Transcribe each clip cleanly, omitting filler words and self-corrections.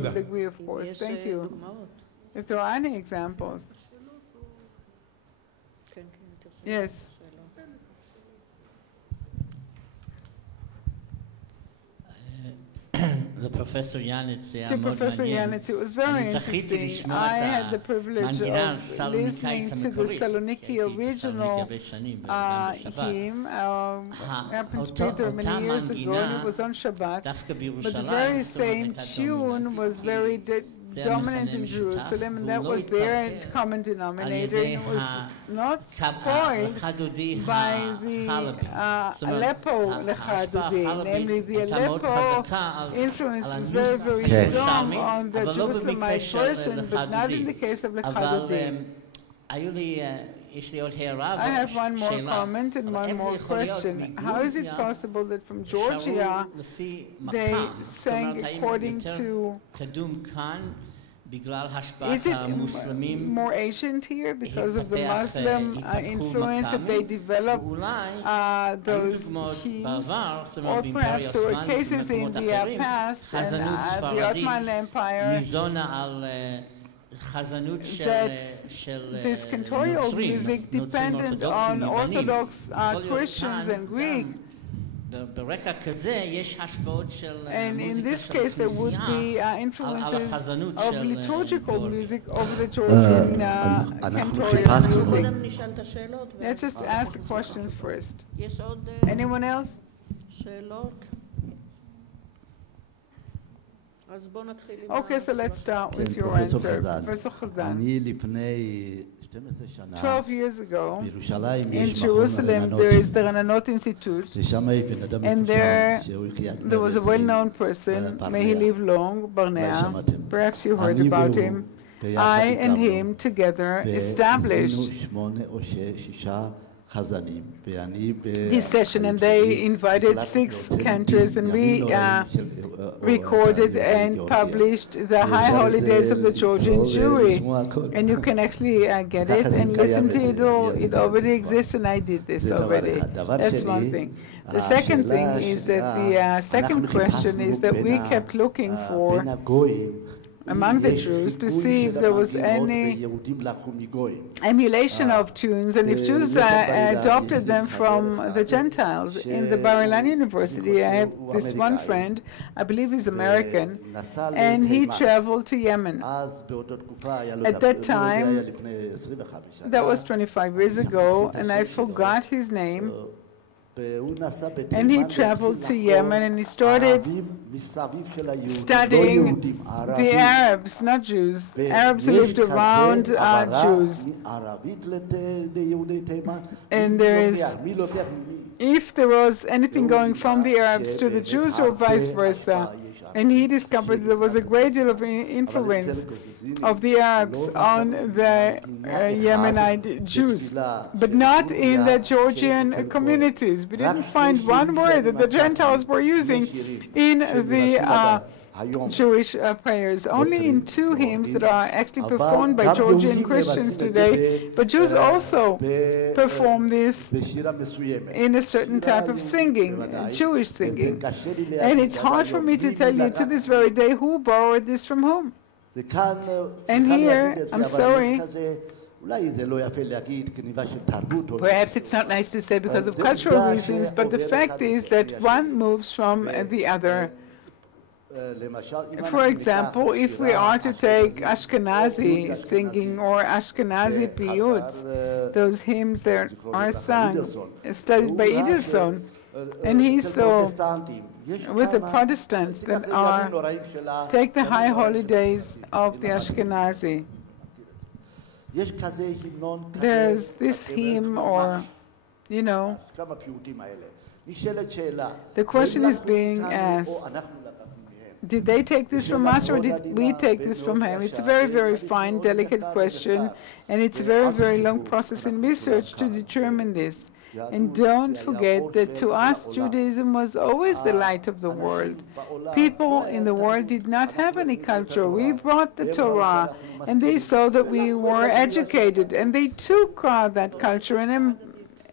degree, of course. Thank you. If there are any examples. Yes. To Professor Yanitz, it was very interesting. I had the privilege of listening to the Saloniki original hymn. Happened to be there many years ago, and it was on Shabbat. But the very same tune was very dominant in Jerusalem, and that was their common denominator, and it was not spoiled by the Aleppo Lechadudi, namely the Aleppo influence was very, very strong on the Jerusalemite version, but not in the case of Lechadudi. I have one more comment and one more question. How is it possible that from Georgia they sang according to... Is it more ancient here because of the Muslim influence that they developed those hymns? Or perhaps there were cases in the past and the Ottoman Empire that this cantorial music depended on Orthodox Christians and Greek. And in this case, there would be influences of liturgical music over the Georgian cantorial music. Let's just ask the questions first. Anyone else? Okay, so let's start with your answer. Professor Chazan. 12 years ago, in Jerusalem, there is the Rananot Institute, and there was a well-known person, may he live long, Barnea, perhaps you heard about him. I and him together established this session, and they invited 6 cantors, and we recorded and published the high holidays of the Georgian Jewry, and you can actually get it and listen to it all. It already exists, and I did this already. That's one thing. The second thing is that the second question is that we kept looking for among the Jews to see if there was any emulation of tunes and if Jews adopted them from the Gentiles. In the Bar Ilan University, I have this one friend, I believe he's American, and he traveled to Yemen. At that time, that was 25 years ago, and I forgot his name. And he traveled to Yemen and he started studying the Arabs, not Jews. Arabs who lived around Jews. And there is, if there was anything going from the Arabs to the Jews or vice versa, and he discovered there was a great deal of influence of the Arabs on the Yemenite Jews, but not in the Georgian communities. We didn't find one word that the Gentiles were using in the Jewish prayers, only in 2 hymns that are actually performed by Georgian Christians today, but Jews also perform this in a certain type of singing, Jewish singing. And it's hard for me to tell you to this very day who borrowed this from whom. And here, I'm sorry, perhaps it's not nice to say because of cultural reasons, but the fact is that one moves from the other. For example, if we are to take Ashkenazi singing or Ashkenazi piyuts, those hymns that are sung, studied by Edelson, and he saw with the Protestants that are, take the high holidays of the Ashkenazi. There's this hymn, or, you know, the question is being asked, did they take this from us or did we take this from him? It's a very, very fine, delicate question, and it's a very, very long process in research to determine this. And don't forget that to us, Judaism was always the light of the world. People in the world did not have any culture. We brought the Torah, and they saw that we were educated, and they took that culture and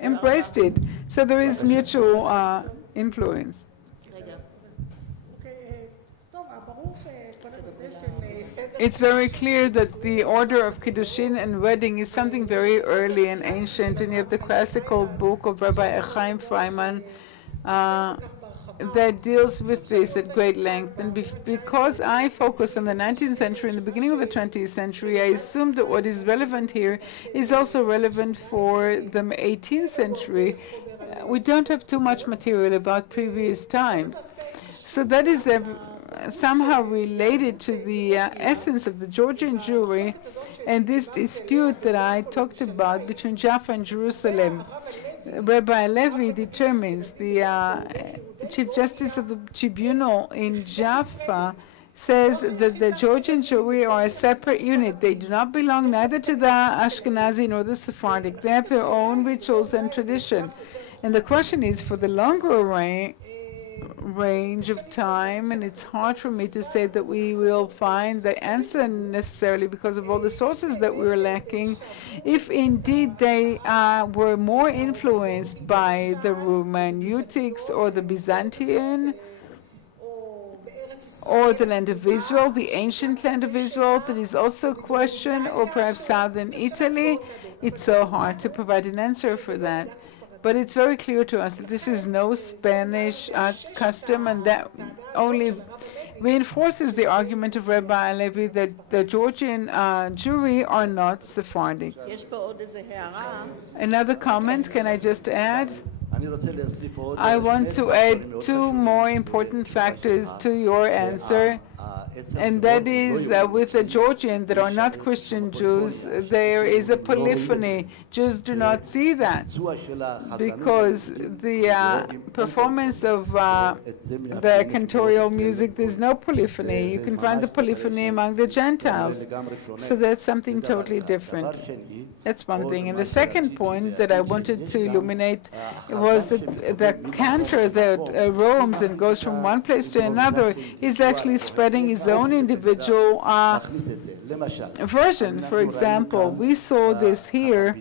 embraced it. So there is mutual influence. It's very clear that the order of Kiddushin and wedding is something very early and ancient, and you have the classical book of Rabbi Chaim Freiman that deals with this at great length. And because I focus on the 19th century and the beginning of the 20th century, I assume that what is relevant here is also relevant for the 18th century. We don't have too much material about previous times. So that is somehow related to the essence of the Georgian Jewry and this dispute that I talked about between Jaffa and Jerusalem. Rabbi Levi determines, the Chief Justice of the Tribunal in Jaffa says that the Georgian Jewry are a separate unit. They do not belong neither to the Ashkenazi nor the Sephardic. They have their own rituals and tradition. And the question is, for the longer range of time, and it's hard for me to say that we will find the answer necessarily because of all the sources that we're lacking, if indeed they were more influenced by the Roman-Utics or the Byzantine or the land of Israel, the ancient land of Israel, that is also a question, or perhaps southern Italy. It's so hard to provide an answer for that. But it's very clear to us that this is no Spanish custom, and that only reinforces the argument of Rabbi Levi that the Georgian Jewry are not Sephardic. Another comment, can I just add? I want to add two more important factors to your answer, and that is with the Georgian that are not Christian Jews, there is a polyphony. Jews do not see that because the performance of the cantorial music, there's no polyphony. You can find the polyphony among the Gentiles. So that's something totally different. That's one thing. And the second point that I wanted to illuminate was that the cantor that roams and goes from one place to another is actually spreading his own individual version. For example, we saw this here,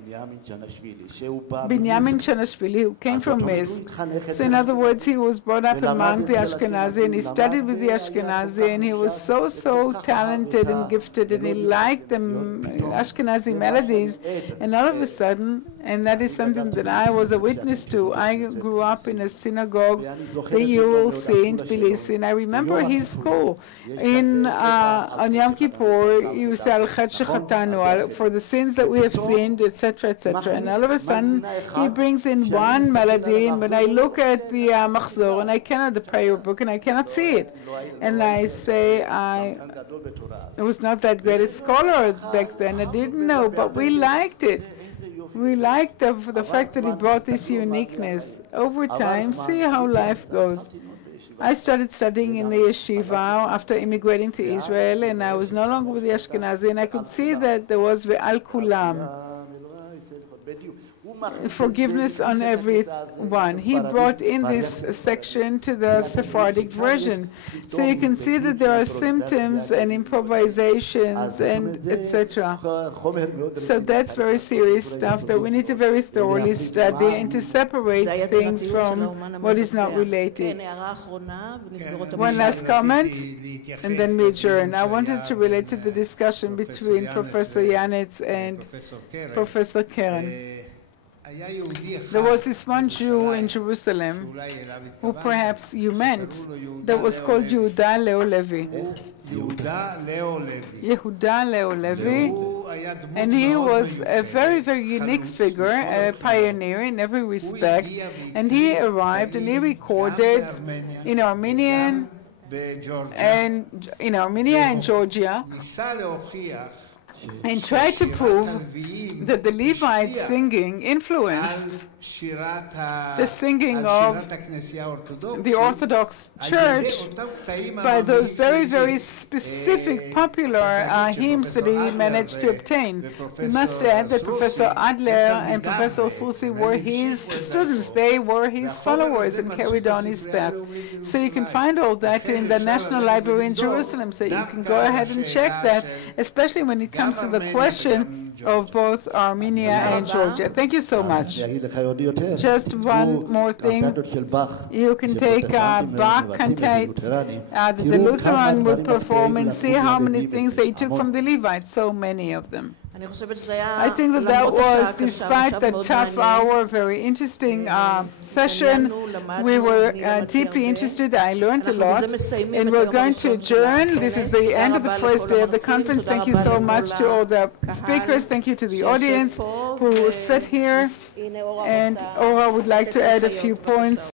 Binyamin Chanashvili, who came from Minsk. So in other words, he was brought up among the Ashkenazi, and he studied with the Ashkenazi, and he was so talented and gifted, and he liked the Ashkenazi melodies. And all of a sudden, and that is something that I was a witness to, I grew up in a synagogue, the Ural Sea in Tbilisi, and I remember his school. On Yom Kippur, you say Al Chet Shechatanu, for the sins that we have sinned, etc., etc. And all of a sudden, he brings in one melody, and when I look at the Machzor, and I cannot, the prayer book, and I cannot see it. And I say, I was not that great a scholar back then, I didn't know, but we liked it. We liked the fact that he brought this uniqueness. Over time, see how life goes. I started studying in the yeshiva after immigrating to Israel, and I was no longer with the Ashkenazi, and I could see that there was ve'al kulam, forgiveness on everyone. He brought in this section to the Sephardic version. So you can see that there are symptoms and improvisations and etc. So that's very serious stuff that we need to very thoroughly study and to separate things from what is not related. One last comment, and then we adjourn. I wanted to relate to the discussion between Professor Yanitz and Professor Keren. There was this one Jew in Jerusalem, who perhaps you meant, that was called Yehuda Leo Levi. Yehuda Leo Levi, and he was a very unique figure, a pioneer in every respect, and he arrived and he recorded in Armenia and Georgia, and tried to prove that the Levite singing influenced the singing of the Orthodox Church by those very specific popular hymns that he managed to obtain. We must add that Professor Adler and Professor Susi were his students. They were his followers and carried on his path. So you can find all that in the National Library in Jerusalem, so you can go ahead and check that, especially when it comes answer the question of both Armenia and Georgia. Thank you so much. Just one more thing. You can take Bach cantate that the Lutheran would perform and see how many things they took from the Levites, so many of them. I think that was, despite the tough hour, a very interesting session. We were deeply interested. I learned a lot. And we're going to adjourn. This is the end of the first day of the conference. Thank you so much to all the speakers. Thank you to the audience who sat here. And Ora would like to add a few points.